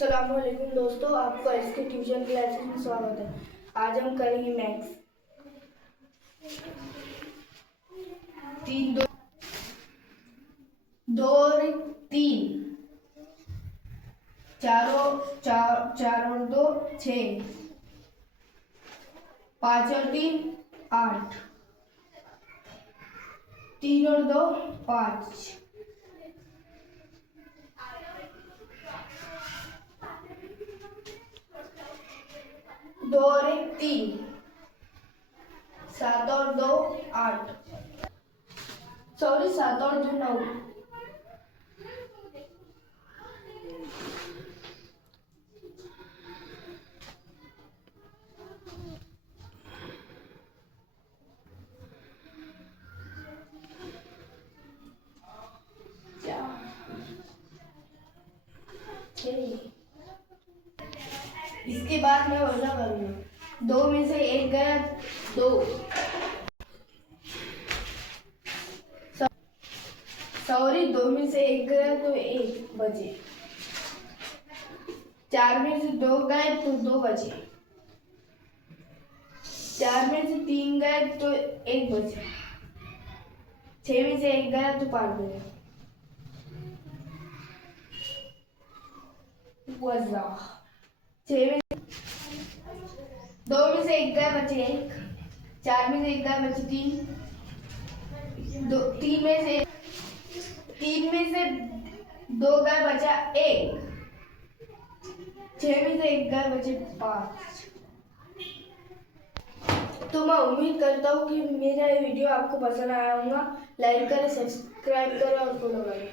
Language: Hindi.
अस्सलाम वालेकुम दोस्तों, आपका इसके ट्यूशन क्लासेस में स्वागत है। आज हम करेंगे मैथ्स। तीन दो दो और तीन, चार और दो छः, पाँच और तीन आठ, तीन और दो पाँच, दो और एक तीन, सात और दो आठ, सात और दो नौ, इसके बाद मैं वजह करूंगा। दो में से एक गया दो, सॉरी, दो में से एक गया तो एक बचे। चार में से दो गए तो दो बचे। चार में से तीन गए तो एक बचे। छह में से एक गया तो पांच बचे। वजह छह में दो में से एक गया बचे एक, चार में से एक गया बचे तीन, तीन में से दो गए बचा एक, छह में से एक गए बचे पांच। तो मैं उम्मीद करता हूँ कि मेरा ये वीडियो आपको पसंद आया होगा। लाइक करें, सब्सक्राइब करें और फॉलो करें।